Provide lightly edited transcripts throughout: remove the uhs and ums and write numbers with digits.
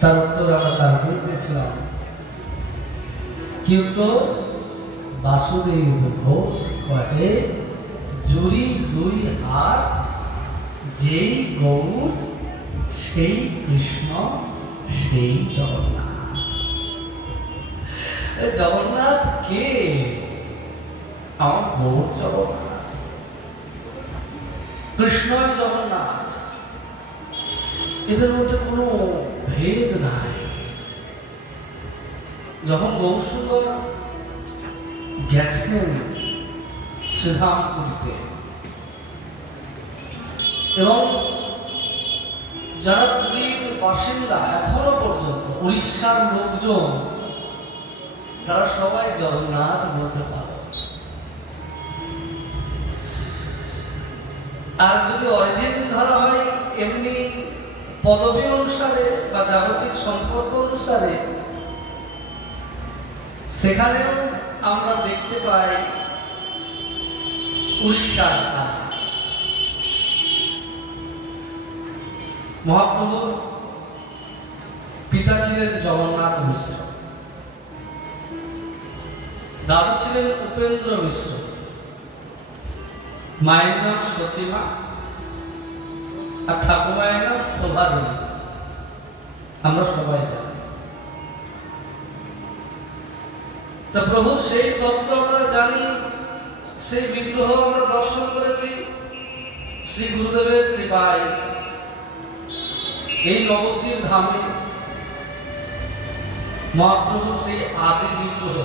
তার উত্তর আমরা তারপরে পেয়েছিলাম, কিন্তু বাসুদেব ঘোষ কহে জুড়ি দুই হাত, যেই গৌর সেই কৃষ্ণ সেই জগন্নাথ। জগন্নাথ কে? আমার গৌর জগন্নাথ, কৃষ্ণ জগন্নাথ, এদের মধ্যে কোনো ভেদ নাই। যখন গৌরসুন্দর গেছেন শ্রীধামপুরীতে, এবং যারা পুরীর বাসিন্দা এখনো পর্যন্ত উড়িষ্যার লোকজন, তারা সবাই জগন্নাথ বলতে পারে। আর যদি অরিজিন ধরা হয় এমনি পদবী অনুসারে বা জাগতিক সম্পর্ক অনুসারে, সেখানেও আমরা দেখতে পাই উড়িষ্যার নাম। মহাপ্রভুর পিতা ছিলেন জগন্নাথ মিশ্র, দাদু ছিলেন উপেন্দ্র মিশ্র, মায়ের নাম সচিমা, আর ঠাকুমায়ের নাম শোভাদেবী। আমরা সবাই জানি। তা প্রভু সেই তত্ত্ব আমরা জানি, সেই বিগ্রহ আমরা দর্শন করেছি। শ্রী গুরুদেবের কৃপায় এই নবদ্বীপ ধামে মহাপ্রভু সেই আদি বিগ্রহ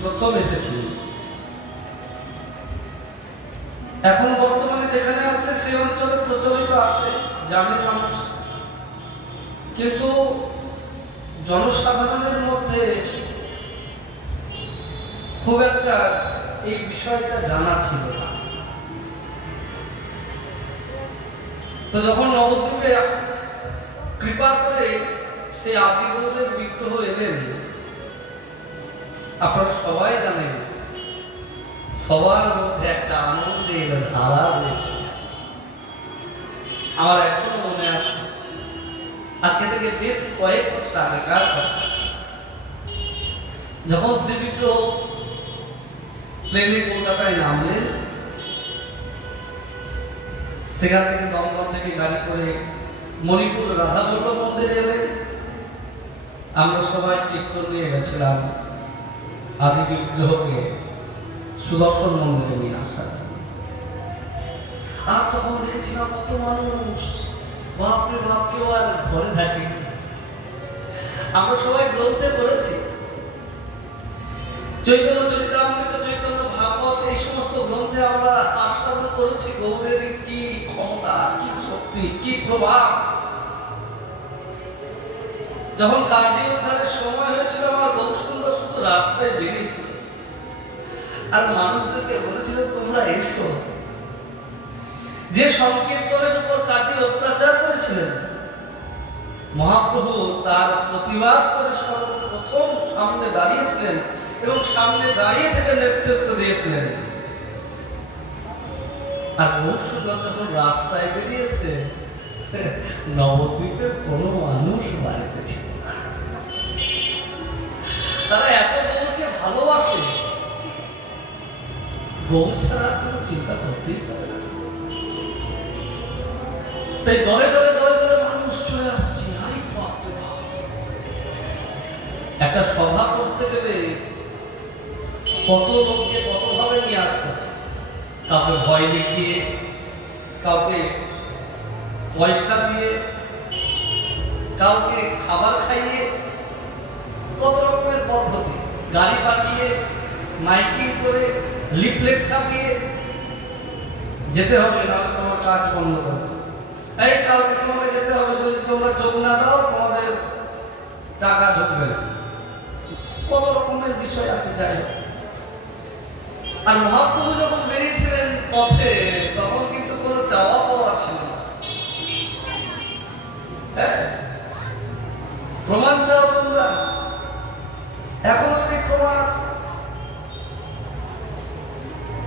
প্রথম এসেছিলেন। এখন বর্তমানে যেখানে আছে সেই অঞ্চলে প্রচলিত আছে, জানে মানুষ, কিন্তু জনসাধারণের মধ্যে খুব একটা এই বিষয়টা জানা ছিল না। তো যখন নবদ্বীপে কৃপা করে সেই আদি গৌরের বিগ্রহ এলেন, আপনারা সবাই জানেন, সবার মধ্যে একটা আনন্দের ধারা রয়েছে। আমার এখনো মনে আছে, আজকে থেকে বেশ কয়েক বছর আগেকার কথা, যখন শ্রী বিগ্রহ প্লেনে কলকাতায় নামলেন, সেখান থেকে দমদম থেকে গাড়ি করে মণিপুর রাধাবল্লভ মন্দিরে এলেন। আমরা সবাই কীর্তন নিয়ে গেছিলাম আদি বিগ্রহকে সুদর্শন মন্দিরে নিয়ে আসার জন্য। আর তখন দেখেছিলাম কত মানুষ, বাপরে বাপ, কেউ আর ঘরে থাকে। আমরা সবাই গ্রন্থে পড়েছি, চৈতন্য চরিতামৃত, চৈতন্য ভাগবত, এই সমস্ত গ্রন্থে আমরা আস্বাদন করেছি গৌরের কি ক্ষমতা, কি শক্তি, কি প্রভাব। যখন কাজী উদ্ধারের সময় হয়েছিল, আমার গৌরসুন্দর শুধু রাস্তায় বেরিয়েছিল আর মানুষদেরকে বলেছিল, তোমরা এসো। যে সংকীর্তনের উপর কাজী অত্যাচার করেছিলেন, মহাপ্রভু তার প্রতিবাদ করে সর্বপ্রথম সামনে দাঁড়িয়েছিলেন এবং সামনে দাঁড়িয়ে থেকে নেতৃত্ব দিয়েছিলেন। আর গৌরসুন্দর যখন রাস্তায় বেরিয়েছে, নবদ্বীপের কোনো মানুষ বাড়িতে ছিল না। তারা এত গৌরকে ভালোবাসে, গৌর ছাড়া কোনো চিন্তা করতেই পারে না। তাই দলে দলে দলে দলে মানুষ চলে আসছে। একটা সভা করতে গেলে কত লোককে কতভাবে নিয়ে আসতে, কাউকে ভয় দেখিয়ে, কাউকে পয়সা দিয়ে, কাউকে খাবার খাইয়ে, কত রকমের পদ্ধতি, গাড়ি পাঠিয়ে, মাইকিং করে, লিফলেট ছাপিয়ে যেতে হবে, নাহলে তোমার কাজ বন্ধ করবে। এই কালকে তোমাকে যেতে হবে, যদি তোমরা যোগ না দাও তোমাদের টাকা ঢুকবে না। কত রকমের বিষয় আছে, যাই হোক। আর মহাপ্রভু যখন বেরিয়েছিলেন পথে, তখন কিন্তু কোনো চাওয়া পাওয়া ছিল না। প্রমাণ চাও তোমরা, এখনো সেই প্রমাণ আছে।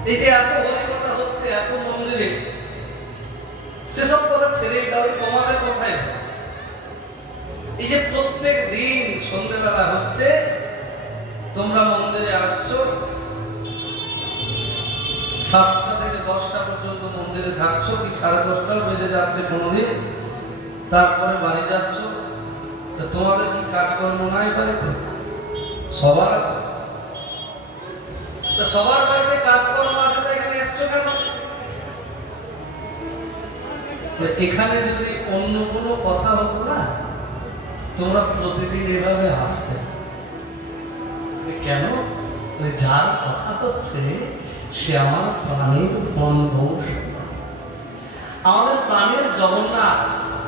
এই যে এত হরি কথা হচ্ছে এত মন্দিরে, সেসব কথা ছেড়েই দাও, তোমাদের কথাই। এই সন্ধ্যেবেলা হচ্ছে, তোমরা মন্দিরে আসছো, 7টা থেকে 10টা পর্যন্ত মন্দিরে থাকছো, কি 10:30টাও বেজে যাচ্ছে কোনোদিন, তারপরে বাড়ি যাচ্ছ। তোমাদের কি কাজকর্ম নাই বাড়িতে? সবার আছে। সবার বাড়িতে কাজকর্ম আছে, তো এখানে এসছো কেন? এখানে যদি অন্য কোনো কথা হতো না, তোমরা প্রতিদিন এভাবে আসতে। কেন? যার কথা হচ্ছে সে আমার প্রাণের বন্ধু, আমাদের প্রাণের জগন্নাথ।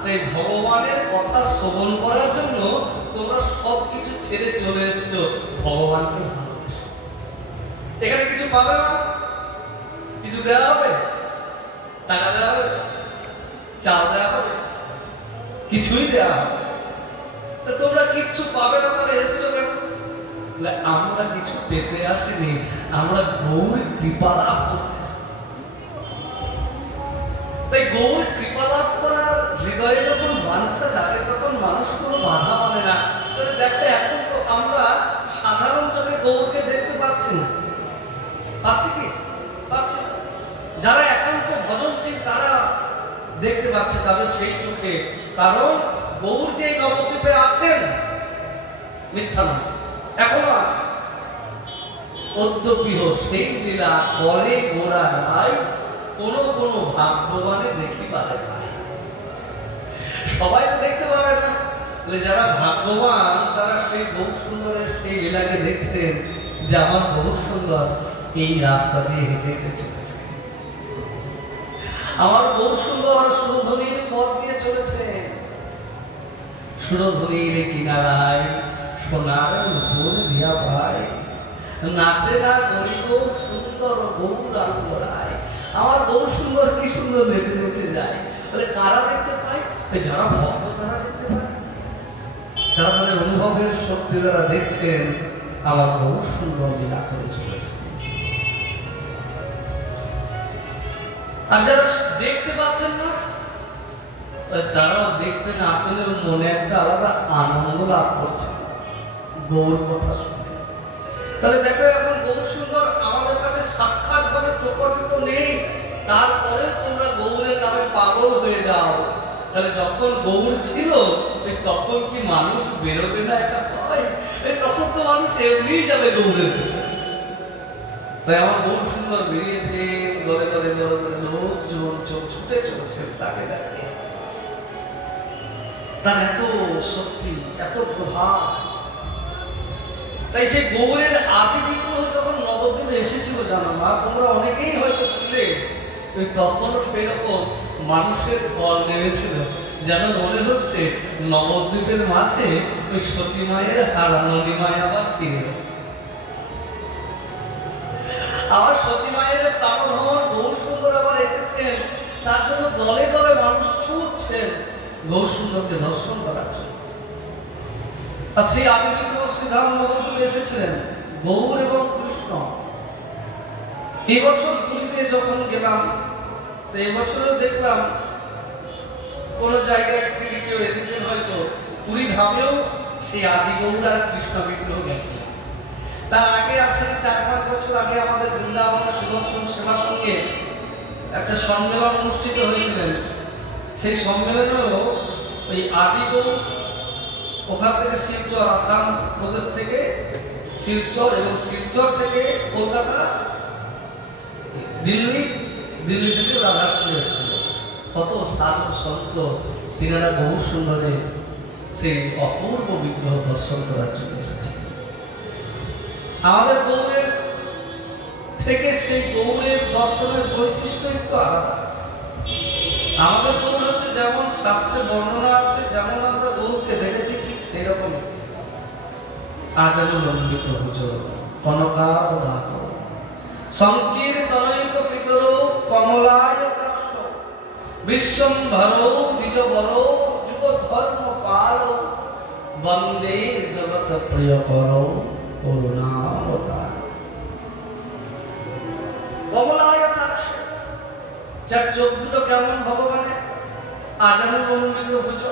তাই ভগবানের কথা শ্রবণ করার জন্য তোমরা সবকিছু ছেড়ে চলে এসেছো ভগবানকে ভালোবেসে। এখানে কিছু পাবে না, কিছু দেওয়া হবে, টাকা দেওয়া হবে, চাল দেওয়া হবে, কিছুই দেওয়া হবে। তোমরা কিচ্ছু পাবে না, তাহলে এসছো কেন? আমরা কিছু পেতে আসিনি, আমরা গৌর কৃপা লাভ করতে এসেছি। তাই গৌর কৃপা লাভ করার হৃদয়ে যখন বাঞ্ছা জাগে, তখন মানুষ কোনো বাধা মানে না। তাহলে দেখো, এখন তো আমরা সাধারণ চোখে গৌরকে দেখতে পাচ্ছি না, পাচ্ছি কি? পাচ্ছি। যারা একান্ত ভজনশীল তারা দেখতে পাচ্ছে তাদের সেই চোখে, কারণ গৌর যে নবদ্বীপে আছেন মিথ্যা নয়, এখনো আছে। অদ্যপিহ সেই লীলা করে গোরা রায়, কোন কোন ভাগ্যবানে দেখি পারে। সবাই তো দেখতে পাবে না, যারা ভাগ্যবান তারা সেই গৌর সুন্দরের সেই লীলাকে দেখছেন, যে আমার গৌর সুন্দর এই রাস্তা দিয়ে হেঁটে হেঁটে চলেছে, আমার গৌর সুন্দর সুরধ্বনির পথ দিয়ে চলেছে। সুরধ্বনির কিনারায় সোনার ভোর দিয়া পায়, নাচে না গরিব সুন্দর গৌর আঙ্গরায়। আমার গৌর সুন্দর কি সুন্দর নেচে নেচে যায়। বলে কারা দেখতে পায়? যারা ভক্ত তারা দেখতে পায়, যারা তাদের অনুভবের শক্তি দ্বারা দেখছেন আমার গৌর সুন্দর লীলা করে চলেছে। আর যারা দেখতে পাচ্ছেন না, তারাও দেখতে না পেলেও মনে একটা আলাদা আনন্দ লাভ করছে গৌর কথা শুনে। তাহলে দেখো, এখন গৌর সুন্দর আমাদের কাছে সাক্ষাৎ ভাবে প্রকটিত নেই, তারপরে তোমরা গৌরের নামে পাগল হয়ে যাও। তাহলে যখন গৌর ছিল তখন কি মানুষ বেরোবে না? এটা হয়, তখন তো মানুষ এমনিই যাবে গৌরের পেছনে। তাই আমার গৌর সুন্দর বেরিয়েছে, দলে দলে লোকজন ছুটে চলেছে তাকে দেখে। তার এত শক্তি, এত প্রভাব। তাই সেই গৌরের আদি বিগ্রহ যখন নবদ্বীপে এসেছিল, জানো মা, তোমরা অনেকেই হয়তো ছিলে, তখনও সেরকম মানুষের ফল নেমেছিল, যেন মনে হচ্ছে নবদ্বীপের মাঝে ওই সচী মায়ের হারানো নিমায় আবার ফিরে এসেছে। আবার সচী মায়ের প্রাণধন গৌর সুন্দর আবার এসেছেন, তার জন্য দলে দলে মানুষ ছুটছেন গৌর সুন্দরকে দর্শন করার জন্য। আর সেই আদি বিগ্রহ শ্রীধাম নবদ্বীপে এসেছিলেন গৌর এবং কৃষ্ণ। এই বছর পুরীতে যখন গেলাম, তো এই বছরও দেখলাম কোন জায়গায় থেকে কেউ এনেছেন, হয়তো পুরী ধামেও সেই আদি গৌর আর কৃষ্ণ বিগ্রহ গেছিলেন। তার আগে, আজ থেকে 4-5 বছর আগে আমাদের বৃন্দাবনের সুদর্শন সেবা সঙ্গে একটা সম্মেলন অনুষ্ঠিত হয়েছিলেন। সেই সম্মেলনেও ওই আদি গৌর ওখান থেকে শিলচর, আসাম প্রদেশ থেকে শিলচর, এবং শিলচর থেকে কলকাতা, দিল্লি, দিল্লি থেকে রাধাপুরে এসেছিল। কত সাধু সন্ত তিনারা বহু সুন্দরে সেই অপূর্ব বিগ্রহ দর্শন করার জন্য এসেছে। আমাদের গৌরের থেকে সেই গৌরের দর্শনের বৈশিষ্ট্য একটু আলাদা। আমাদের গৌর হচ্ছে যেমন শাস্ত্রে বর্ণনা আছে, যেমন আমরা গৌরকে দেখেছি ঠিক সেরকম। আজানুলম্বিত ভুজ কনকাবদাত সংকীর্তনৈক পিতর কমলায় কাক্ষ বিশ্বম্ভর দ্বিজবর যুগ ধর্ম পাল বন্দে জগৎ প্রিয় কর করুণাবতার। কমলায় কাক্ষ, যার চোখ দুটো কেমন ভগবানের, আজানুলম্বিত ভুজ,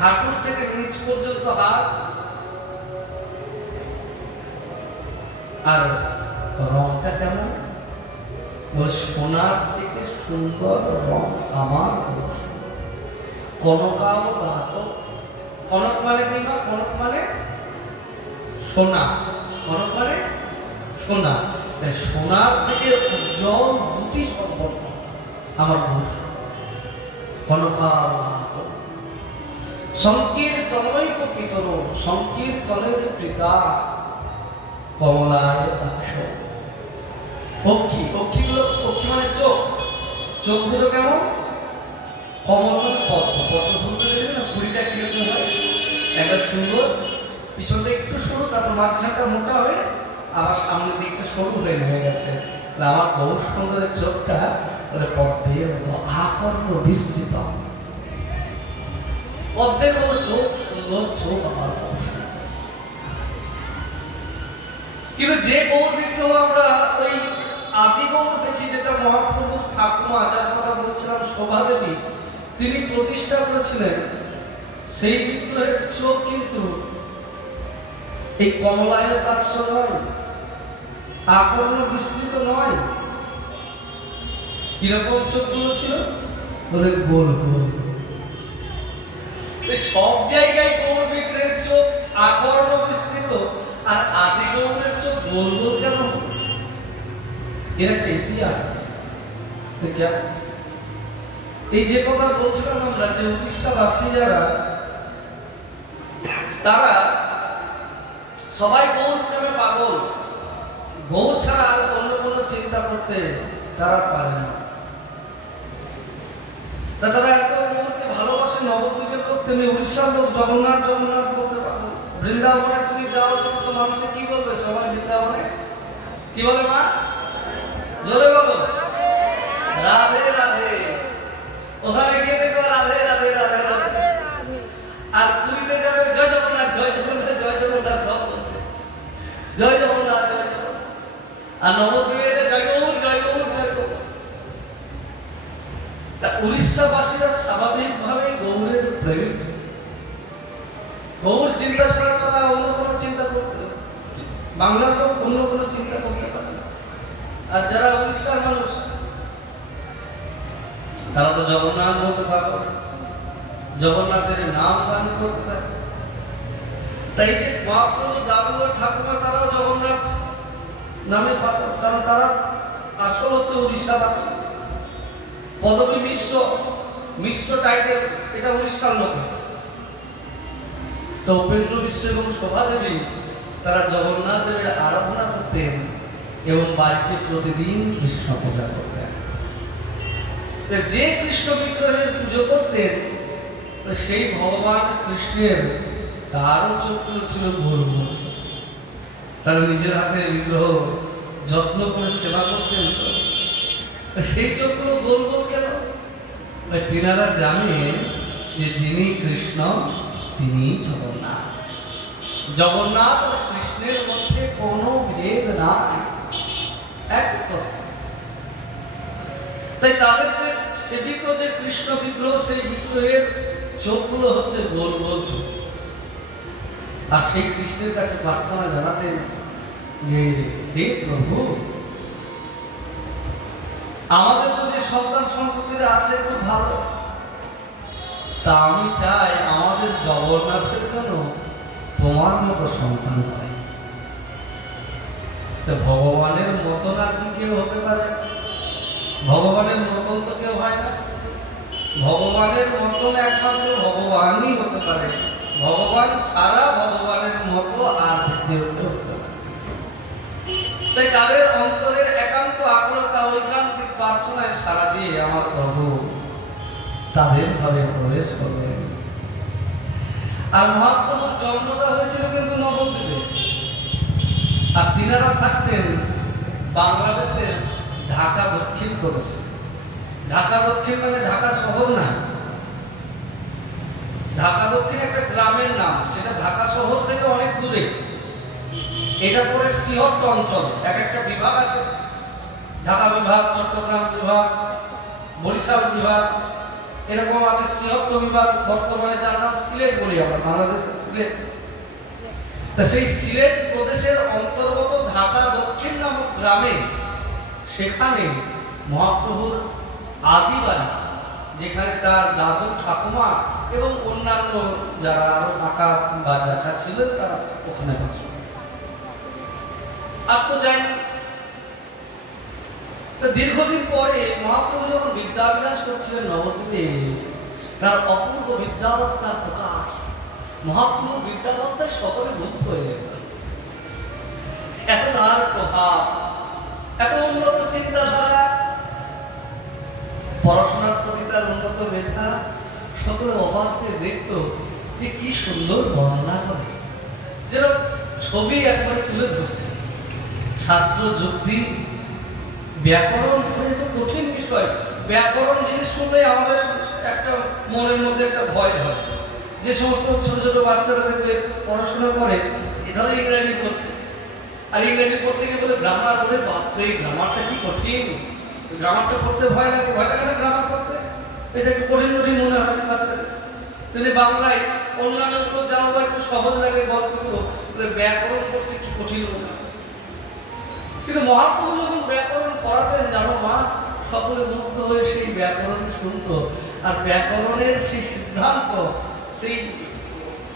হাঁটুর থেকে নিচ পর্যন্ত হাত, আর রংটা কেমন? বলে সোনার থেকে সুন্দর রং আমার কনকাও দাঁত। কনক মানে কি? কনক মানে সোনা, কনক মানে সোনা। সোনার থেকে উজ্জ্বল দুটি সম্পর্ক আমার ভূষণ কনকাও দাঁত। সংকীর্তনই প্রকৃতর, সংকীর্তনের পিতা কমলায় দাস। পক্ষী, পক্ষীগুলো, পক্ষী মানে চোখ, চোখ দুটো কেমন? কমল মানে পদ্ম, পদ্ম ফুলটা দেখবে না কুড়িটা কিরকম হয়, একটা সুন্দর, পিছনটা একটু সরু, তারপর মাঝখানটা মোটা হয়ে আবার সামনের দিকটা সরু হয়ে গেছে। আমার বহু সুন্দরের চোখটা পদ্মের মতো আকর্ণ বিস্তৃত, পদ্মের মতো চোখ, সুন্দর চোখ আমার। কিন্তু যে গৌর বিগ্রহ আমরা ওই আদি গৌর দেখি, যেটা মহাপ্রভু ঠাকুমা, যার কথা বলছিলাম শোভা দেবী, তিনি প্রতিষ্ঠা করেছিলেন, সেই বিগ্রহের চোখ কিন্তু এই কমলায় তাৎস নয়, আকর্ণ বিস্তৃত নয়। কিরকম চোখগুলো ছিল? বলে গোল গোল। সব জায়গায় গৌর বিগ্রহের চোখ আকর্ণ বিস্তৃত, আর আদি গৌরের চোখ গোল গোল কেন? এর একটা ইতিহাস আছে। এই যে কথা বলছিলাম আমরা, যে উড়িষ্যাবাসী যারা, তারা সবাই গৌর প্রেমে পাগল, গৌর ছাড়া আর অন্য কোনো চিন্তা করতে তারা পারে না। তারা এত গৌরকে ভালোবাসে। নবদ্বীপের লোক, তুমি উড়িষ্যার লোক, জগন্নাথ জগন্নাথ বলতে পারো। বৃন্দাবনে তুমি যাও, তো মানুষে কি বলবে? সবাই বৃন্দাবনে কি বলে? মা জোরে বলো, রাধে রাধে। ওখানে গিয়ে দেখো রাধে রাধে রাধে রাধে। আর পুরীতে যাবে জয় জগন্নাথ জয় জগন্নাথ জয় জগন্নাথ, সব বলছে জয় জগন্নাথ জয় জগন্নাথ। আর নবদ্বীপে জয় গৌর জয় গৌর জয় গৌর। উড়িষ্যাবাসীরা স্বাভাবিকভাবেই গৌরের প্রেমিক। গৌর চিন্তা ছাড়া তারা অন্য কোনো চিন্তা করতে, বাংলার লোক অন্য কোনো চিন্তা করতে পারে না। আর যারা উড়িষ্যার মানুষ, তারা তো জগন্নাথ বলতে পারবে, জগন্নাথের নাম গান করতে থাকে। তাই যে মহাপ্রভু দাদু ঠাকুমা, তারাও জগন্নাথ নামে পাবে, কারণ তারা আসল হচ্ছে উড়িষ্যাবাসী। পদবী মিশ্র, মিশ্র টাইটেল, এটা উড়িষ্যার লোক। তো উপেন্দ্র মিশ্র এবং শোভা দেবী, তারা জগন্নাথ দেবের আরাধনা করতেন এবং বাড়িতে প্রতিদিন কৃষ্ণ পূজা করতেন। যে কৃষ্ণ বিগ্রহের পুজো করতেন, সেই ভগবান কৃষ্ণের তারও চোখগুলো ছিল গোল গোল। তারা নিজের হাতে বিগ্রহ যত্ন করে সেবা করতেন, তো সেই চোখগুলো গোল গোল কেন? তিনারা জানেন যে যিনি কৃষ্ণ তিনি জগন্নাথ। জগন্নাথ আর কৃষ্ণের মধ্যে কোনো ভেদ নাই, এক কথা। তাই তাদের যে সেবিত যে কৃষ্ণ বিগ্রহ, সেই বিগ্রহের চোখগুলো হচ্ছে গোল গোল চোখ। আর সেই কৃষ্ণের কাছে প্রার্থনা জানাতেন যে হে প্রভু, আমাদের তো যে সন্তান সম্পত্তিরা আছে খুব ভালো, তা আমি চাই আমাদের জগন্নাথের জন্য তোমার মতো সন্তান হয়। তো ভগবানের মতন আর কি কেউ হতে পারে? ভগবানের মতন তো কেউ হয় না। ভগবানের মতন একমাত্র ভগবানই হতে পারে। ভগবান ছাড়া ভগবানের মতো আর দ্বিতীয় কেউ হতে পারে। তাই তাদের অন্তরের একান্ত আগ্রহতা, ঐকান্তিক প্রার্থনায় সাড়া দিয়ে আমার প্রভু তাদের ঘরে প্রবেশ করলেন। আর মহাপ্রভুর জন্মটা হয়েছিল কিন্তু নবদ্বীপে। আর তিনারা থাকতেন বাংলাদেশের ঢাকা দক্ষিণ প্রদেশে। ঢাকা দক্ষিণ মানে ঢাকা শহর না, ঢাকা দক্ষিণ একটা গ্রামের নাম, সেটা ঢাকা শহর থেকে অনেক দূরে। এটা পরে শ্রীহট্ট অঞ্চল, এক একটা বিভাগ আছে, ঢাকা বিভাগ, চট্টগ্রাম বিভাগ, বরিশাল বিভাগ, এরকম আছে শ্রীহট্ট বিভাগ। বর্তমানে যার নাম সিলেট বলি আমরা, বাংলাদেশের সিলেট। তা সেই সিলেট প্রদেশের অন্তর্গত ঢাকা দক্ষিণ নামক গ্রামে, সেখানে মহাপ্রভুর আদি বাড়ি, যেখানে তার দাদু ঠাকুমা এবং অন্যান্য যারা আরো কাকা বা জ্যাঠা ছিলেন তারা ওখানে বাস। আর তো যায়নি। দীর্ঘদিন পরে মহাপ্রভু যখন বিদ্যাবিলাস করছিলেন নবদ্বীপে, তার অপূর্ব বিদ্যাবত্তার প্রকাশ, মহাপ্রভু বিদ্যাবত্তায় সকলে মুগ্ধ হয়ে গেল। এত তার প্রভাব, এত উন্নত চিন্তাধারা, পড়াশোনার প্রতি তার উন্নত মেধা, সকলে অবাক হয়ে দেখত যে কি সুন্দর বর্ণনা করে, যেন ছবি একবারে তুলে ধরছে। শাস্ত্র, যুক্তি, ব্যাকরণ তো কঠিন বিষয়। ব্যাকরণ জিনিস শুনলে আমাদের একটা মনের মধ্যে একটা ভয় হয়। যে সমস্ত ছোট ছোট বাচ্চারা দেখলে পড়াশোনা করে, এধারে ইংরেজি পড়ছে, আর ইংরেজি পড়তে গিয়ে বলে গ্রামার, বলে বাপরে গ্রামারটা কি কঠিন, গ্রামারটা পড়তে ভয় লাগে। ভয় লাগে না গ্রামার পড়তে, এটা একটু কঠিন কঠিন মনে হয় বাচ্চাদের। যদি বাংলায় অন্যান্যগুলো যাও বা একটু সহজ লাগে গল্পগুলো, ব্যাকরণ করতে কি কঠিন মনে হয়। কিন্তু মহাপ্রভু যখন ব্যাকরণ পড়াতেন, জানো মা, সকলে মুগ্ধ হয়ে সেই ব্যাকরণ শুনত। আর ব্যাকরণের সেই সিদ্ধান্ত, সেই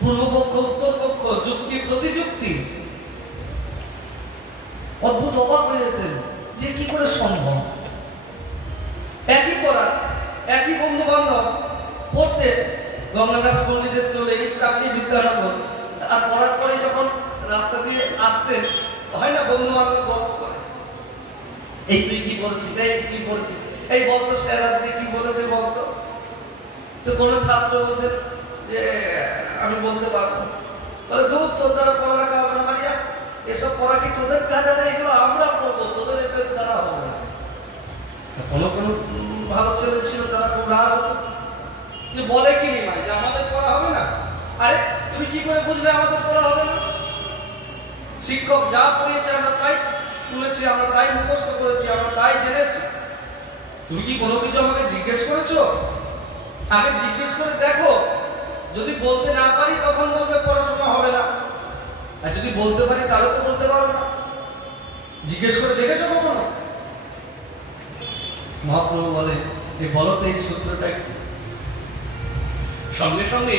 পূর্বপক্ষ উত্তরপক্ষ, যুক্তি প্রতিযুক্তি, অদ্ভুত অবাক হয়ে যেতেন যে কি করে সম্ভব। একই পড়া, একই বন্ধু বান্ধব পড়তে গঙ্গাদাস পণ্ডিতের চলে কাছে বিদ্যানগর, আর পড়ার পরে যখন রাস্তা দিয়ে আসতে হয় না, বন্ধু বান্ধব গল্প করে, এই তুই কি বলেছিস, এই কি বলেছিস, এই বলতো স্যার আজকে কি বলেছে বলতো। তো কোনো ছাত্র বলছে যে আমি বলতে পারবো, বলে ধূপ তোর দ্বারা পড়ালেখা হবে না মারিয়া, এসব পড়া কি তোদের কাজ আছে, এগুলো আমরা করবো, তোদের এদের দ্বারা হবে না। কোনো কোনো ভালো ছেলে ছিল তারা খুব রাগ হতো, যে বলে কি নিমাই যে আমাদের পড়া হবে না। আরে তুমি কি করে বুঝলে আমাদের পড়া হবে না? শিক্ষক যা পড়িয়েছে আমরা তাই শুনেছি, আমরা তাই মুখস্থ করেছি, আমরা তাই জেনেছি। তুমি কি কোনো কিছু আমাকে জিজ্ঞেস করেছো? আগে জিজ্ঞেস করে দেখো, যদি বলতে না পারি তখন বলবে পড়াশোনা হবে না, আর যদি বলতে পারি তাহলে তো বলতে পারো না। জিজ্ঞেস করে দেখেছো কখনো? মহাপ্রভু বলে যে বলো তো এই সূত্রটা কি। সঙ্গে সঙ্গে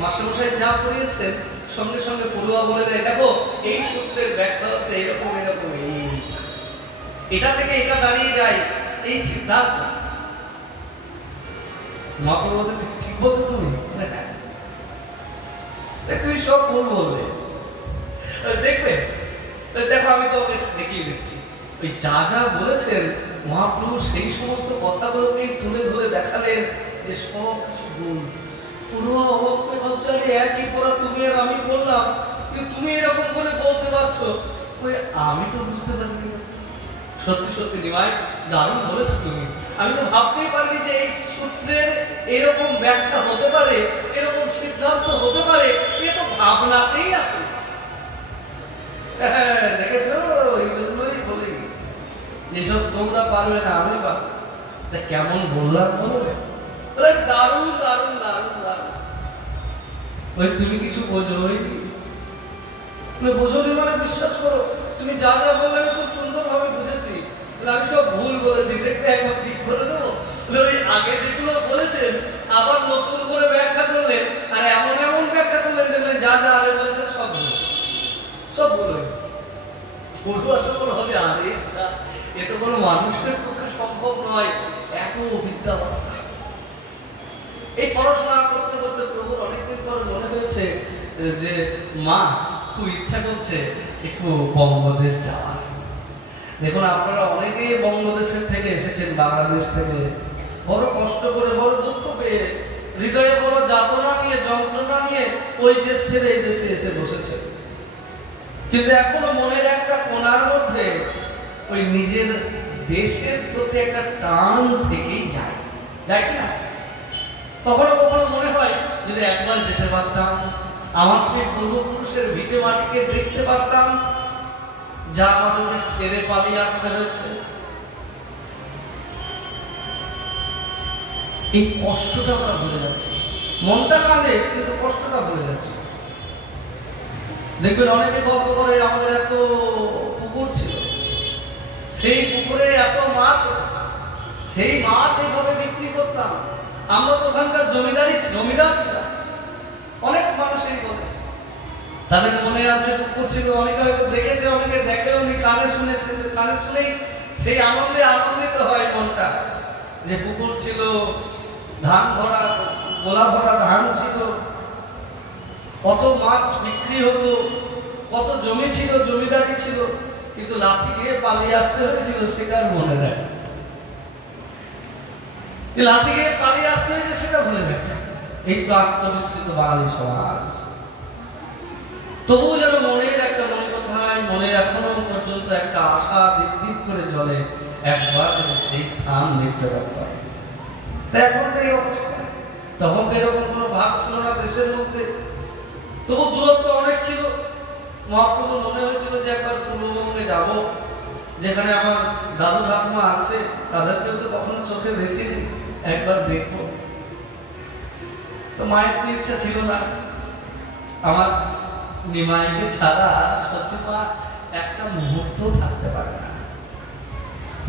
মাস্টারমশাই যা পড়িয়েছেন সঙ্গে সঙ্গে পড়ুয়া বলে দেয়, দেখো এই সূত্রের ব্যাখ্যা হচ্ছে এরকম এরকম, এটা থেকে এটা দাঁড়িয়ে যায় এই সিদ্ধান্ত। মহাপ্রভু ঠিক বলতো তুমি, তুই সব ভুল বলবে, দেখবে দেখো আমি তো দেখিয়ে দিচ্ছি। ওই যা যা বলেছেন মহাপ্রভু সেই সমস্ত কথাগুলোকেই তুলে ধরে দেখালেন যে সব কিছু ভুল। পুরো অবাক হয়ে ভাবছে, একই পড়া তুমি আর আমি বললাম, কিন্তু তুমি এরকম করে বলতে পারছো, ওই আমি তো বুঝতে পারিনি। সত্যি সত্যি নিমাই দারুণ বলেছো তুমি, আমি তো ভাবতেই পারিনি যে এই সূত্রের এরকম ব্যাখ্যা হতে পারে, এরকম সিদ্ধান্ত হতে পারে, এ তো ভাবনাতেই আসে। দেখেছো, এই জন্যই বলি যেসব তোমরা পারবে না আমি পারবো। কেমন বললাম বলবে, দারুণ দারুণ দারুণ দারুণ। ওই তুমি কিছু বোঝোই, বোঝোনি মানে বিশ্বাস করো, তুমি যা যা বললে আমি খুব সুন্দর ভাবে বুঝেছি, আমি সব ভুল বলেছি, দেখতে একবার ঠিক করে দেবো। ওই আগে যেগুলো বলেছেন আবার নতুন করে ব্যাখ্যা করলেন, আর এমন এমন ব্যাখ্যা করলেন দেখলেন যা যা আগে বলেছেন সব ভুল, সব ভুল হবে। আরে এ তো কোনো মানুষের পক্ষে সম্ভব নয়, এত বিদ্যাবান। এই পড়াশোনা করতে করতে প্রভুর অনেকদিন পর মনে হয়েছে যে মা খুব ইচ্ছা করছে একটু বঙ্গদেশ যাওয়ার। দেখুন আপনারা অনেকেই বঙ্গদেশের থেকে এসেছেন, বাংলাদেশ থেকে বড় কষ্ট করে, বড় দুঃখ পেয়ে, হৃদয়ে বড় যাতনা নিয়ে, যন্ত্রণা নিয়ে ওই দেশ ছেড়ে এই দেশে এসে বসেছেন। কিন্তু এখনো মনের একটা কোণার মধ্যে ওই নিজের দেশের প্রতি একটা টান থেকেই যায়, তাই না? কখনো কখনো মনে হয় যদি একবার যেতে পারতাম, আমার সেই পূর্বপুরুষের ভিটে মাটিকে দেখতে পারতাম, যা আমাদের ছেড়ে পালিয়ে আসতে হয়েছে। এই কষ্টটা আমরা ভুলে যাচ্ছি, মনটা কাঁদে কিন্তু কষ্টটা ভুলে যাচ্ছি। দেখবেন অনেকে গল্প করে আমাদের এত পুকুর ছিল, সেই পুকুরে এত মাছ, সেই মাছ এইভাবে বিক্রি করতাম। আমরা তো ওখানকার জমিদার ছিলাম। অনেক মানুষ এই বলে, তাদের মনে আছে পুকুর ছিল, অনেকে হয়তো দেখেছে, অনেকে দেখেও নি, কানে শুনেছে। কানে শুনেই সেই আনন্দে আনন্দিত হয় মনটা, যে পুকুর ছিল, ধান ভরা, গোলা ভরা ধান ছিল, কত মাছ বিক্রি হতো, কত জমি ছিল, জমিদারি ছিল, কিন্তু লাঠি খেয়ে পালিয়ে আসতে হয়েছিল সেটা আর মনে নেই। লাঠি খেয়ে পালিয়ে আসতে হয়েছে সেটা ভুলে গেছে। এই তো আত্মবিস্মৃত বাঙালি সমাজ। তবুও যেন মনের একটা মনে কোথায়, মনের এখনো পর্যন্ত একটা আশা দিক দিক করে জ্বলে, একবার যদি সেই স্থান দেখতে পারে। এখন তো এই অবস্থা, তখন তো এরকম কোনো ভাব ছিল না দেশের মধ্যে। তবু দূরত্ব অনেক ছিল। মহাপ্রভু মনে হয়েছিল যে একবার পূর্ববঙ্গে যাব, যেখানে আমার দাদু ঠাকুমা আছে, তাদেরকেও তো কখনো চোখে দেখিনি, একবার দেখবো। তো মায়ের তো ইচ্ছা ছিল না। আমার নিমাইকে ছাড়া সচিমা একটা মুহূর্ত থাকতে পারে না,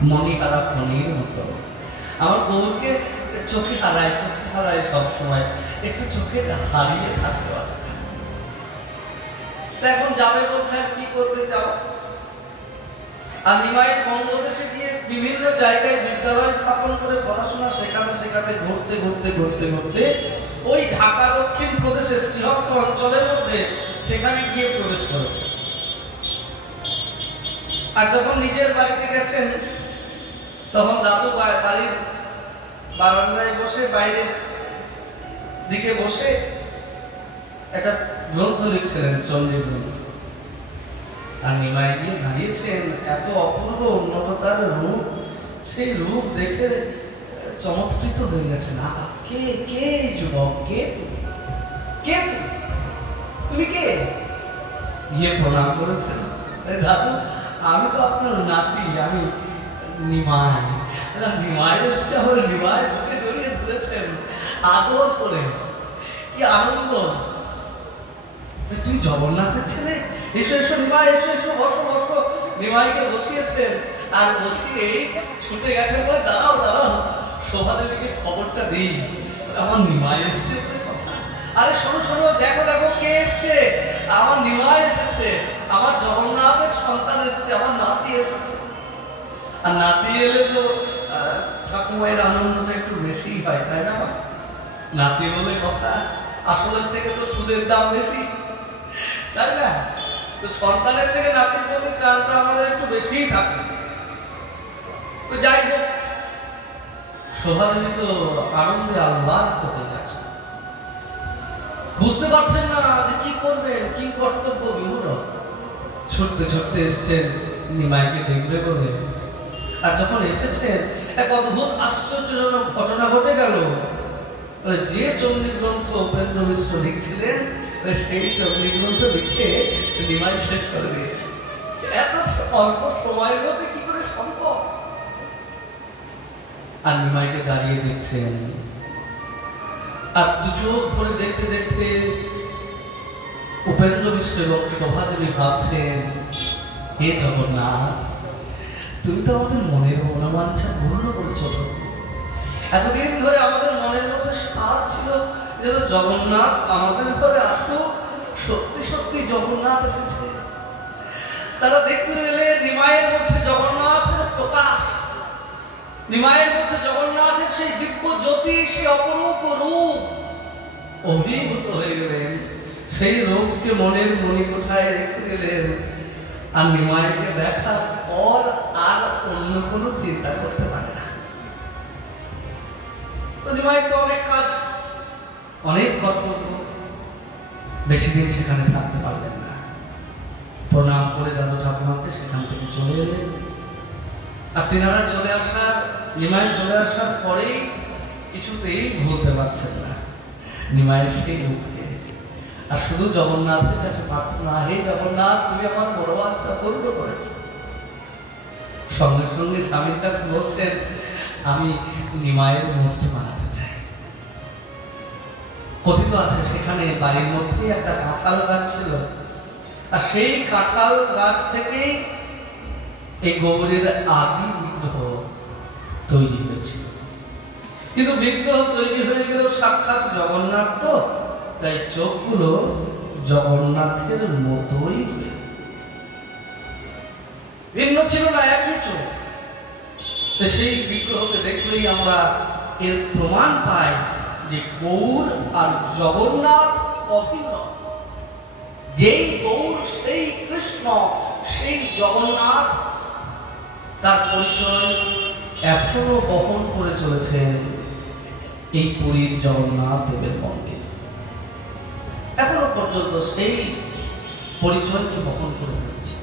মণিহারা ফণির মতো। আমার বউকে চোখে হারায় সবসময়, একটু চোখে হারিয়ে থাকতে পারে। এখন যাবে বলছে, আর কি করবে, যাও। আর নিমাই বঙ্গদেশে গিয়ে বিভিন্ন জায়গায় বিদ্যালয় স্থাপন করে পড়াশোনা শেখাতে ঘুরতে ওই ঢাকা দক্ষিণ প্রদেশের শ্রীহট্ট অঞ্চলের মধ্যে সেখানে গিয়ে প্রবেশ করেছে। আর যখন নিজের বাড়িতে গেছেন, তখন দাদু বাড়ির বারান্দায় বসে, বাইরের দিকে বসে একটা গ্রন্থ লিখছিলেন, চণ্ডী গ্রন্থ। আর নিমাই গিয়ে দাঁড়িয়েছেন, এত অপূর্ব উন্নততার রূপ, সেই রূপ দেখে চমৎকৃত হয়ে গেছে। না, কে যুবক, কে তুমি কে? গিয়ে প্রণাম করেছেন। দাদু, আমি তো আপনার নাতি, আমি নিমাই। নিমাই এসছে, আমার নিমাই বুকে জড়িয়ে ধরেছেন, আদর করে, কি আনন্দ। তুই জগন্নাথের ছেলে, এসো এসো নিমাই, এসো বসো। নিমাইকে বসিয়েছেন, আর বসিয়ে ছুটে গেছেন বলে, দাঁড়াও শোভাদেবীকে খবরটা দিই, আমার নিমাই এসছে। আরে শোনো, দেখো কে এসছে, আমার নিমাই এসেছে, আমার জগন্নাথের সন্তান এসেছে, আমার নাতি এসেছে। আর নাতি এলে তো ঠাকুমায়ের আনন্দটা একটু বেশি হয়, তাই না? নাতি বলে কথা, আসলের থেকে তো সুদের দাম বেশি, তাই না? তো সন্তানের থেকে নাতির প্রতি টানটা আমাদের একটু বেশিই থাকে। তো যাই হোক, শোভাদেবী তো আনন্দে আহ্লাদিত হয়ে গেছে, বুঝতে পারছেন না যে কি করবেন, কি কর্তব্য বিমূঢ়। ছুটতে এসছেন নিমাইকে দেখবে বলে। আর যখন এসেছেন, এক অদ্ভুত আশ্চর্যজনক ঘটনা ঘটে গেল। যে চণ্ডী গ্রন্থ উপেন্দ্র মিশ্র লিখছিলেন, সেই চণ্ডী গ্রন্থ লিখে নিমাই শেষ করে দিয়েছে। এত অল্প সময়ের মধ্যে কি করে সম্ভব? আর নিমাইকে দাঁড়িয়ে দেখছেন, আর দুচোখ ভরে দেখতে উপেন্দ্র মিশ্র এবং শোভাদেবী ভাবছেন, হে জগন্নাথ, তুমি তো আমাদের মনের মনোবাঞ্ছা পূর্ণ করেছ। এতদিন ধরে আমাদের মনের মধ্যে স্বাদ ছিল যেন জগন্নাথ আমাদের ঘরে আসুক, সত্যি জগন্নাথ এসেছে। তারা দেখতে পেলে নিমাইয়ের মধ্যে জগন্নাথের প্রকাশ, নিমাইয়ের মধ্যে জগন্নাথের সেই দিব্য জ্যোতি, সেই অপরূপ রূপ। অভিভূত হয়ে গেলেন, সেই রূপকে মনের মণিকোঠায় রেখে দিলেন। আর নিমাইকে দেখার পর আর অন্য কোনো চিন্তা করতে পারে না। নিমাই তো অনেক কাজ, অনেক কর্তব্য, বেশি দিন সেখানে থাকতে পারলেন না। প্রণাম করে দাদু ঠাকুমাকে সেখান থেকে চলে এলেন। আর তিনারা নিমাই চলে আসার পরেই কিছুতেই ভুলতে পারছেন না নিমাইয়ের সেই রূপকে। আর শুধু জগন্নাথের কাছে প্রার্থনা, হে জগন্নাথ, তুমি আমার বড় বাচ্চা পূর্ণ করেছ। সঙ্গে স্বামীর কাছে বলছেন, আমি নিমাইয়ের মূর্তি বানাতে চাই। কথিত আছে সেখানে বাড়ির মধ্যে একটা কাঁঠাল গাছ ছিল, আর সেই কাঁঠাল গাছ থেকেই এই গৌরের আদি বিগ্রহ তৈরি হয়েছিল। কিন্তু বিগ্রহ তৈরি হয়ে গেলেও সাক্ষাৎ জগন্নাথ তো, তাই চোখগুলো জগন্নাথের মতোই ভিন্ন ছিল না, একই চোখ। সেই বিগ্রহকে দেখলেই আমরা এর প্রমাণ পাই যে গৌর আর জগন্নাথ অভিন্ন। যেই গৌর সেই কৃষ্ণ, সেই জগন্নাথ, তার পরিচয় এখনো বহন করে চলেছেন এই পুরীর জগন্নাথ দেবের মন্দির। এখনো পর্যন্ত সেই পরিচয়কে বহন করে চলেছে।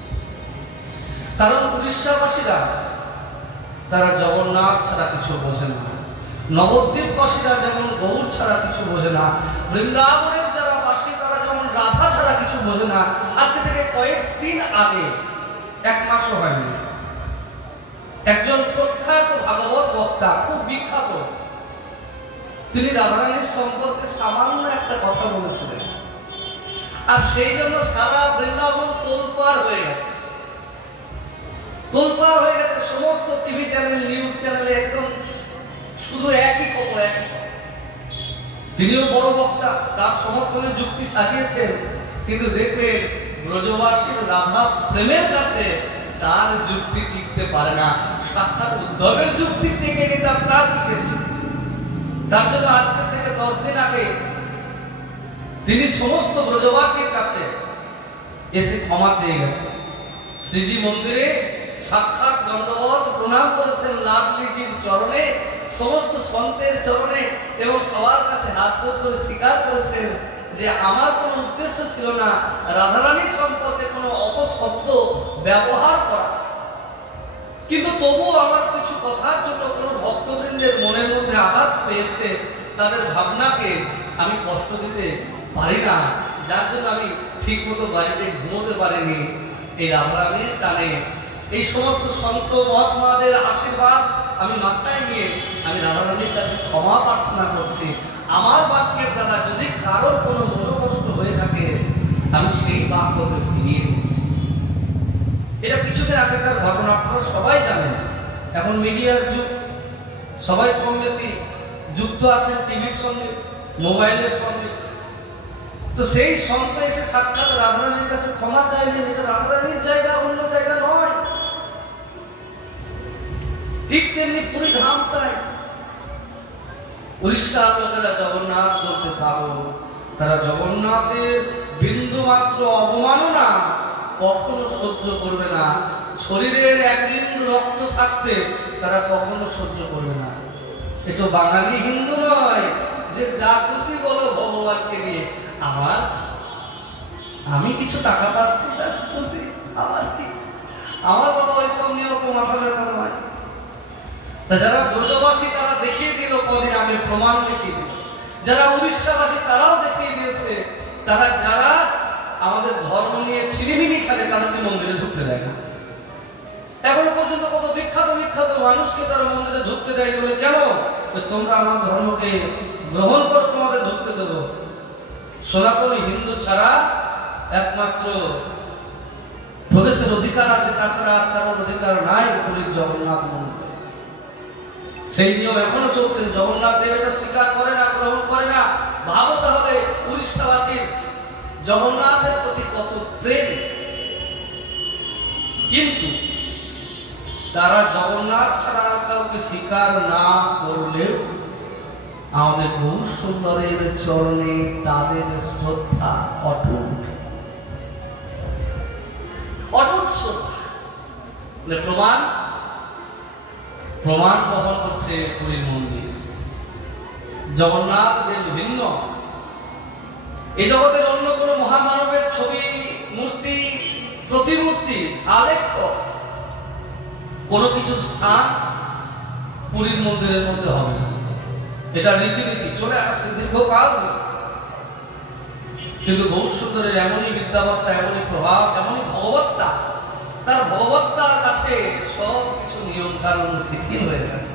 কারণ উড়িষ্যাবাসীরা তারা জগন্নাথ ছাড়া কিছু বোঝে না, নবদ্বীপবাসীরা যেমন গৌর ছাড়া কিছু বোঝে না, বৃন্দাবনের যারা বাসী তারা যেমন রাধা ছাড়া কিছু বোঝে না। আজকে থেকে কয়েকদিন আগে, এক মাসও হয়নি, একজন প্রখ্যাত ভাগবত বক্তা, খুব বিখ্যাত, তিনি রাধারানীর সম্পর্কে সামান্য একটা কথা বলেছিলেন, আর সেই জন্য সারা বৃন্দাবন তোলপাড় হয়ে গেছে। তোলপাড় হয়ে গেছে সমস্ত টিভি চ্যানেল, নিউজ চ্যানেলে, একদম শুধু একই খবর, একই। তিনিও বড় বক্তা, তার সমর্থনে যুক্তি সাজিয়েছেন, কিন্তু দেখবেন ব্রজবাসীর রাধা প্রেমের কাছে তার যুক্তি টিকতে পারে না। সাক্ষাৎ উদ্ধবের যুক্তি টিকে নি, তার কিসের? তার জন্য আজকে থেকে 10 দিন আগে তিনি সমস্ত ব্রজবাসীর কাছে এসে ক্ষমা চেয়ে গেছেন। শ্রীজি মন্দিরে সাক্ষাৎ দণ্ডবত প্রণাম করেছেন লাডলিজির চরণে, সমস্ত সন্তের চরণে, এবং সবার কাছে হাত জোড় করে স্বীকার করেছেন যে আমার কোনো উদ্দেশ্য ছিল না রাধারানীর সম্পর্কে কোনো অপশব্দ ব্যবহার করা, কিন্তু তবুও আমার কিছু কথার জন্য কোনো ভক্তবৃন্দের মনের মধ্যে আঘাত পেয়েছে, তাদের ভাবনাকে আমি কষ্ট দিতে পারি না, যার জন্য আমি ঠিক মতো বাড়িতে ঘুমোতে পারিনি। এই রাধারানীর টানে এই সমস্ত সন্ত মহাত্মাদের আশীর্বাদ আমি মাথায় নিয়ে আমি রাধারানীর কাছে ক্ষমা প্রার্থনা করছি। আমার বাক্যের দ্বারা যদি কারোর কোনো মনোকষ্ট হয়ে থাকে, আমি সেই বাক্যকে ফিরিয়ে দিচ্ছি। এটা কিছুদিন আগেকার ঘটনা, আপনারা সবাই জানেন। এখন মিডিয়ার যুগ, সবাই কম বেশি যুক্ত আছেন টিভির সঙ্গে, মোবাইলের সঙ্গে। তো সেই সন্ত এসে সাক্ষাৎ রাধারানীর কাছে ক্ষমা চাইলেন। এটা রাধারানীর জায়গা, অন্য জায়গা নয়। ঠিক তেমনি পুরী ধাম, তাই উড়িষ্যার লোকেরা জগন্নাথ বলতে পারো, তারা জগন্নাথের বিন্দু মাত্র অবমাননা কখনো সহ্য করবে না। শরীরের এক বিন্দু রক্ত থাকতে তারা কখনো সহ্য করবে না। এ তো বাঙালি হিন্দু নয় যে যা খুশি বলো ভগবানকে নিয়ে, আমি কিছু টাকা পাচ্ছি, খুশি, আমার কি, আমার বাবা ওইসব নিয়ে তো মাথা ব্যথা নয়। যারা ব্রজবাসী তারা দেখিয়ে দিল, কদিন আগে প্রমাণ দেখিয়ে দিল। যারা উড়িষ্যাবাসী তারাও দেখিয়ে দিয়েছে, তারা যারা আমাদের ধর্ম নিয়ে ছিনিমিনি খেলে তাদেরকে মন্দিরে ঢুকতে দেয় না। এখনো পর্যন্ত কত বিখ্যাত বিখ্যাত মানুষকে তারা মন্দিরে ঢুকতে দেয় বলে, কেন? তোমরা আমার ধর্মকে গ্রহণ করো, তোমাদের ঢুকতে দেব। সনাতনী হিন্দু ছাড়া একমাত্র প্রবেশের অধিকার আছে, তাছাড়া আর কারোর অধিকার নাই পুরীর জগন্নাথ মন্দির। সেই নিয়ম এখনো চলছে। জগন্নাথ দেব এটা স্বীকার করে না, গ্রহণ করে না। ভাবো তাহলে উড়িষ্যাবাসীর জগন্নাথের প্রতি কত প্রেম। কিন্তু তারা জগন্নাথ ছাড়া কাউকে স্বীকার না করলেও আমাদের গৌর সুন্দরের চরণে তাদের শ্রদ্ধা অটুট, অটুট শ্রদ্ধা। প্রমাণ বহন করছে পুরীর মন্দির। জগন্নাথ দেব ভিন্ন। এই জগতের অন্য কোন মহামানবের ছবি, মূর্তি, প্রতিমূর্তি, আলেখ্য কোনো কিছু স্থান পুরীর মন্দিরের মধ্যে হবে না। এটা রীতিনীতি চলে আসছে দীর্ঘকাল। কিন্তু গৌর সুন্দরের এমনই বিদ্যাবত্তা, এমনই প্রভাব, এমনই ভগবত্তা, তার ভগবত্তার কাছে সব কিছু নিয়ম কানুন শিথিল হয়ে গেছে।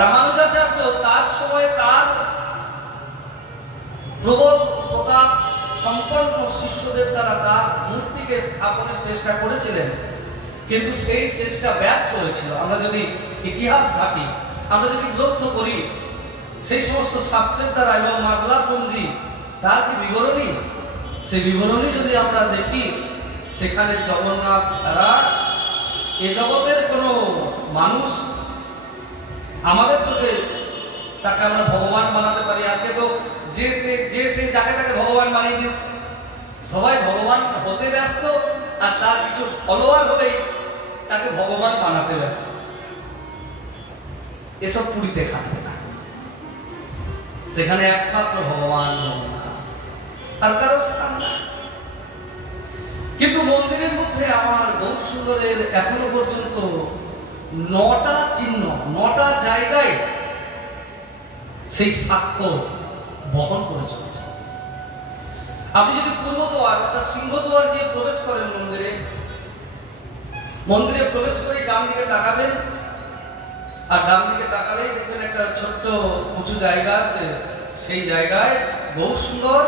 রামানুজাচার্য তার সময় তার প্রবল প্রতাপ সম্পন্ন শিষ্যদের দ্বারা তার মূর্তিকে স্থাপনের চেষ্টা করেছিলেন, কিন্তু সেই চেষ্টা ব্যর্থ হয়েছিল। আমরা যদি ইতিহাস ঘাঁটি, আমরা যদি গ্রন্থ করি, সেই সমস্ত শাস্ত্রের দ্বারা এবং মাদলাপঞ্জি তার যে বিবরণী, সেই বিবরণী যদি আমরা দেখি, সেখানে জগন্নাথ ছাড়া এ জগতের কোনো মানুষ আমাদের চোখে তাকে আমরা ভগবান বানাতে পারি। আজকে তো যে সেই যাকে তাকে ভগবান বানিয়ে দিচ্ছে, সবাই ভগবান হতে ব্যস্ত, আর তার কিছু ফলোয়ার হলেই তাকে ভগবান বানাতে ব্যস্ত। এসব পুরীতে খাবে না, সেখানে একমাত্র ভগবান আর কারো স্থান না। কিন্তু মন্দিরের মধ্যে আমার গৌর সুন্দরের এখনো পর্যন্ত 9টা চিহ্ন, 9টা জায়গায় সেই সাক্ষ্য বহন করে চলেছে। আপনি যদি পূর্বদ্বার অর্থাৎ সিংহদ্বার দিয়ে প্রবেশ করেন মন্দিরে প্রবেশ করে ডান দিকে তাকাবেন, আর ডান দিকে তাকালেই দেখবেন একটা ছোট্ট উঁচু জায়গা আছে। সেই জায়গায় গৌর সুন্দর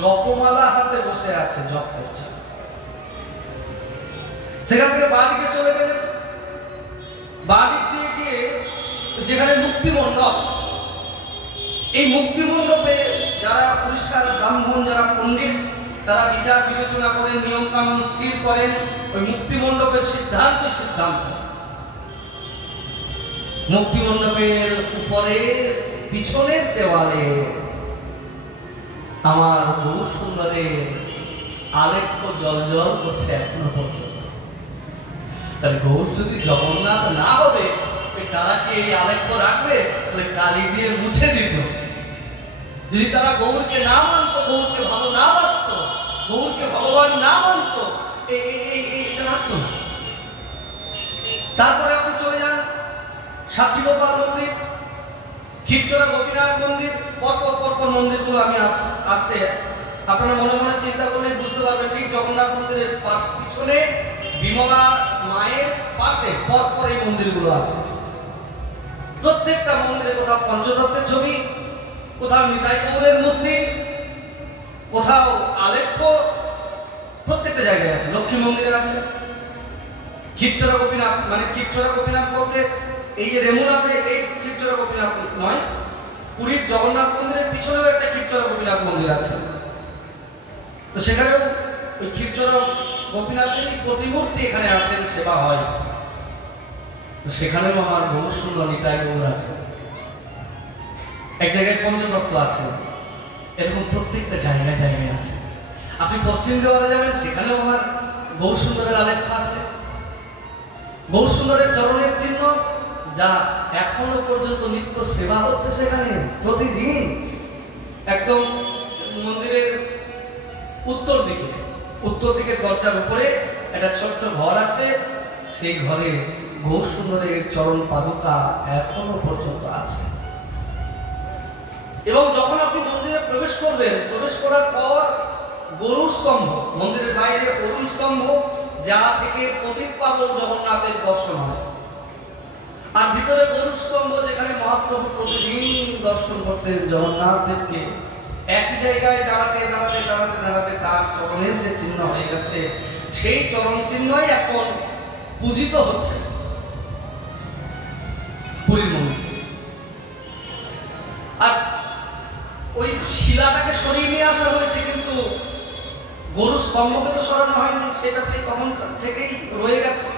জপমালা হাতে বসে আছে, জপ করছে। সেখান থেকে বাঁ দিকে চলে গেলেন, বাঁ দিক দিয়ে গিয়ে যেখানে মুক্তি মণ্ডপ, এই মুক্তি মণ্ডপে যারা পরিষ্কার ব্রাহ্মণ, যারা পণ্ডিত, তারা বিচার বিবেচনা করে নিয়ম কানুন স্থির করেন। ওই মুক্তি মণ্ডপের সিদ্ধান্ত মুক্তি মণ্ডপের উপরে পিছনের দেওয়ালে আমার গৌর সুন্দরের আলেখ্য জল করছে এখনো পর্যন্ত। তাহলে গৌর যদি জগন্নাথ না হবে, তারা কি এই আলেখ্য রাখবে? তাহলে কালি দিয়ে মুছে দিত। যদি তারা গৌরকে না মানত, গৌরকে ভালো না বাসত, গৌরকে ভগবান না মানত, এটা রাখত না। তারপরে আপনি চলে যান সাক্ষী গোপাল মন্দির, ক্ষীরচোরা গোপীনাথ মন্দির, পরপর মন্দিরগুলো আমি আছে। আপনারা মনে মনে চিন্তা করলে বুঝতে পারবেন, ঠিক জগন্নাথ মন্দিরের পিছনে বিমলা মায়ের পাশে পরপর এই মন্দিরগুলো আছে। প্রত্যেকটা মন্দিরে কোথাও পঞ্চতত্ত্বের ছবি, কোথাও নিতাই গৌরের মূর্তি, কোথাও আলেখ্য, প্রত্যেকটা জায়গায় আছে। লক্ষ্মী মন্দিরে আছে, ক্ষীরচোরা গোপীনাথ, মানে ক্ষীরচোরা গোপীনাথ বলতে এই যে রেমুনাতে এই ক্ষীরচোরা গোপীনাথ নয়, পুরীর জগন্নাথ মন্দিরের পিছনেও একটা ক্ষীরচোরা গোপীনাথ মন্দির আছে। তো সেখানেও ওই ক্ষীরচোরা গোপীনাথের প্রতিমূর্তি এখানে আছেন, সেবা হয়। তো সেখানেও আমার গৌর সুন্দর নিতাই গৌর আছে। এক জায়গায় পঞ্চতত্ত্ব আছে, এরকম প্রত্যেকটা জায়গায় আছে। আপনি পশ্চিম দেওয়ালে যাবেন, সেখানেও আমার গৌর সুন্দরের আলেখ্য আছে। গৌর সুন্দরের চরণের চিহ্ন, যা এখনো পর্যন্ত নিত্য সেবা হচ্ছে সেখানে প্রতিদিন। একদম মন্দিরের উত্তর দিকে দরজার উপরে একটা ছোট্ট ঘর আছে, সেই ঘরে গৌর সুন্দরের চরণ পাদুকা এখনো পর্যন্ত আছে। এবং যখন আপনি মন্দিরে প্রবেশ করবেন, প্রবেশ করার পর গরুর স্তম্ভ, মন্দিরের বাইরে অরুণ স্তম্ভ, যা থেকে পতিত পাবন জগন্নাথের দর্শন হয়। আর ভিতরে গরুর স্তম্ভ, যেখানে মহাপ্রভু প্রতিদিন দর্শন করতেন জগন্নাথ দেবকে। একই জায়গায় দাঁড়াতে তার চরণের যে চিহ্ন হয়ে গেছে, সেই চরণ চিহ্নই এখন পূজিত হচ্ছে পুরীর মন্দিরে। আর ওই শিলাটাকে সরিয়ে নিয়ে আসা হয়েছে, কিন্তু গরু স্তম্ভকে তো সরানো হয়নি, সেটা সেই তখন থেকেই রয়ে গেছে।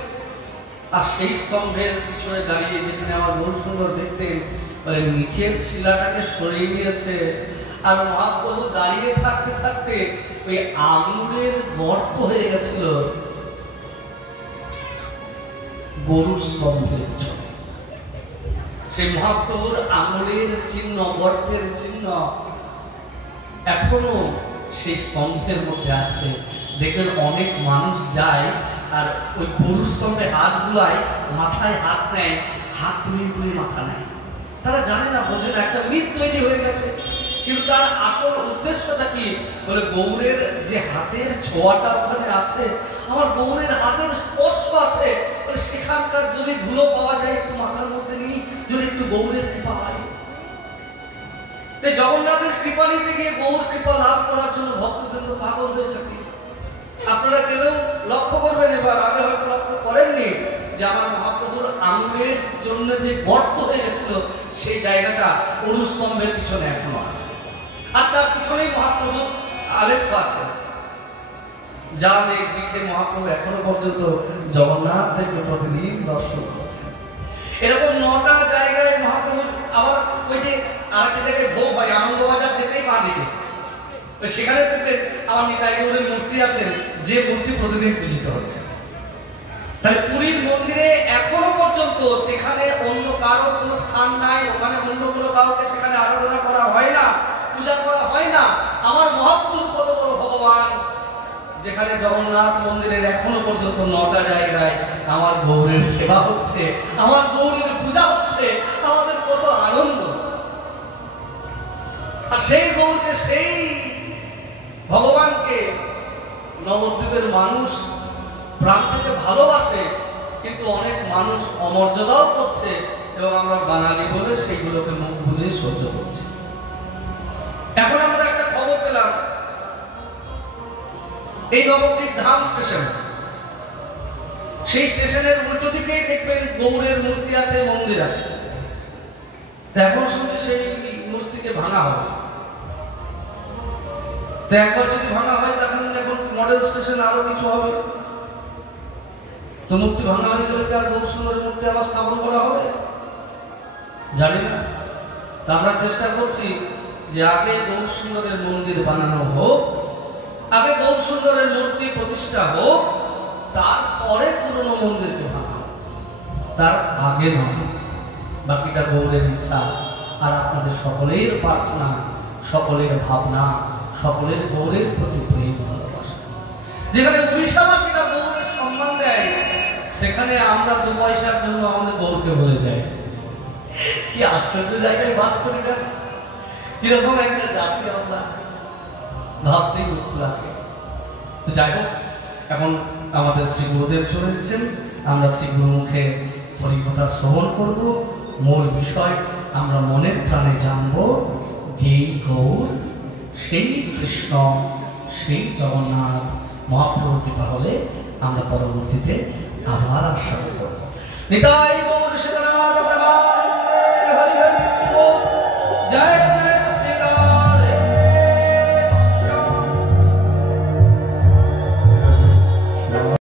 আর সেই স্তম্ভের পিছনে দাঁড়িয়ে যেখানে আমার গৌর সুন্দর দেখতেন, নিচের শিলাটাকে সরিয়ে নিয়েছে। আর মহাপ্রভু দাঁড়িয়ে থাকতে ওই আঙুলের গর্ত হয়ে গেছিল গরুর স্তম্ভের পিছনে। সেই মহাপ্রভুর আঙুলের চিহ্ন, গর্তের চিহ্ন এখনো সেই স্তম্ভের মধ্যে আছে। দেখবেন অনেক মানুষ যায় আর ওই গরুর স্তম্ভে হাত বুলায়, মাথায় হাত নেয়, হাত বুলিয়ে মাথা নেয়। তারা জানে না, বোঝে না, একটা মিথ তৈরি হয়ে গেছে। কিন্তু তার আসল উদ্দেশ্যটা কি? বলে গৌরের যে হাতের ছোঁয়াটা ওখানে আছে, আমার গৌরের হাতের স্পর্শ আছে, সেখানকার যদি ধুলো পাওয়া যায় একটু মাথার মধ্যে নিই, যদি একটু গৌরের কৃপা হয়। জগন্নাথের কৃপা নিতে গিয়ে গৌর কৃপা লাভ করার জন্য ভক্তবৃন্দ পাগল হয়ে থাকে। আপনারা কেউ লক্ষ্য করবেন, এবার আগে হয়তো লক্ষ্য করেননি, যে আমার মহাপ্রভুর আঙ্গুলের জন্য যে গর্ত হয়ে গেছিল সেই জায়গাটা অনুস্তম্ভের পিছনে এখনো আছে, আর তার পিছনেই মহাপ্রভু আলেখ আছে, যা দেখে মহাপ্রভু এখনো পর্যন্ত জগন্নাথ দেবকে প্রতিদিন দর্শন করছেন। এরকম 9টা জায়গায় মহাপ্রভু, আবার ওই যে আরেকটা জায়গায় ভোগ হয় আনন্দবাজার যেতেই পা দিকে, সেখানে থেকে আমার নিতাই গৌরের মূর্তি আছেন, যে মূর্তি প্রতিদিন পূজিত হচ্ছে। তাহলে পুরীর মন্দিরে এখনো পর্যন্ত যেখানে অন্য কারো কোনো স্থান নাই, ওখানে অন্য কোনো কাউকে সেখানে আরাধনা করা হয় না, পূজা করা হয় না। আমার মহাপ্রভু কত বড় ভগবান, যেখানে জগন্নাথ মন্দিরের এখনো পর্যন্ত 9টা জায়গায় আমার গৌরের সেবা হচ্ছে, আমার গৌরের পূজা হচ্ছে, আমাদের কত আনন্দ। আর সেই গৌরকে, সেই ভগবানকে নবদ্বীপের মানুষ প্রাণ থেকে ভালোবাসে, কিন্তু অনেক মানুষ অমর্যাদাও করছে, এবং আমরা বাঙালি বলে সেইগুলোকে মুখ বুঝে সহ্য করছি। এখন আমরা একটা খবর পেলাম, এই নবদ্বীপ ধাম স্টেশন, সেই স্টেশনের উল্টো দিকেই দেখবেন গৌরের মূর্তি আছে, মন্দির আছে। এখন শুনছি সেই মূর্তিকে ভাঙা হবে। তো একবার যদি ভাঙা হয়, তখন এখন মডেল স্টেশন আরো কিছু হবে। তো মূর্তি ভাঙা হয়ে গেলে কি আর গৌর সুন্দরের মূর্তি আবার স্থাপন করা হবে? জানি না। তা আমরা চেষ্টা করছি যে আগে গৌর সুন্দরের মন্দির বানানো হোক, আগে গৌর সুন্দরের মূর্তি প্রতিষ্ঠা হোক, তারপরে পুরনো মন্দিরকে ভাঙা হোক, তার আগে নয়। বাকিটা গৌরের ইচ্ছা, আর আপনাদের সকলের প্রার্থনা, সকলের ভাবনা, সকলের গৌরের প্রতি প্রেম ভালোবাসা। যেখানে উড়িষ্যাবাসীরা গৌরের সম্মান দেয়, সেখানে আমরা 2 পয়সার জন্য আমাদের গৌরকে ভুলে যাই। কি আশ্চর্য জায়গায় বাস করি না, কিরকম একটা জাতি আমরা, ভাবতেই দুঃখ লাগে। তো যাই হোক, এখন আমাদের শ্রী গুরুদেব চলে এসেছেন, আমরা শ্রী গুরু মুখে হরিকথা শ্রবণ করব। মূল বিষয় আমরা মনের প্রাণে জানব, যেই গৌর, সেই কৃষ্ণ, সেই জগন্নাথ। মহাপ্রভু কৃপা হলে আমরা পরবর্তীতে আবার আস্বাদ করব। নিতাই গৌর শিবনাথ প্রেমানন্দে হরি হরি। জয়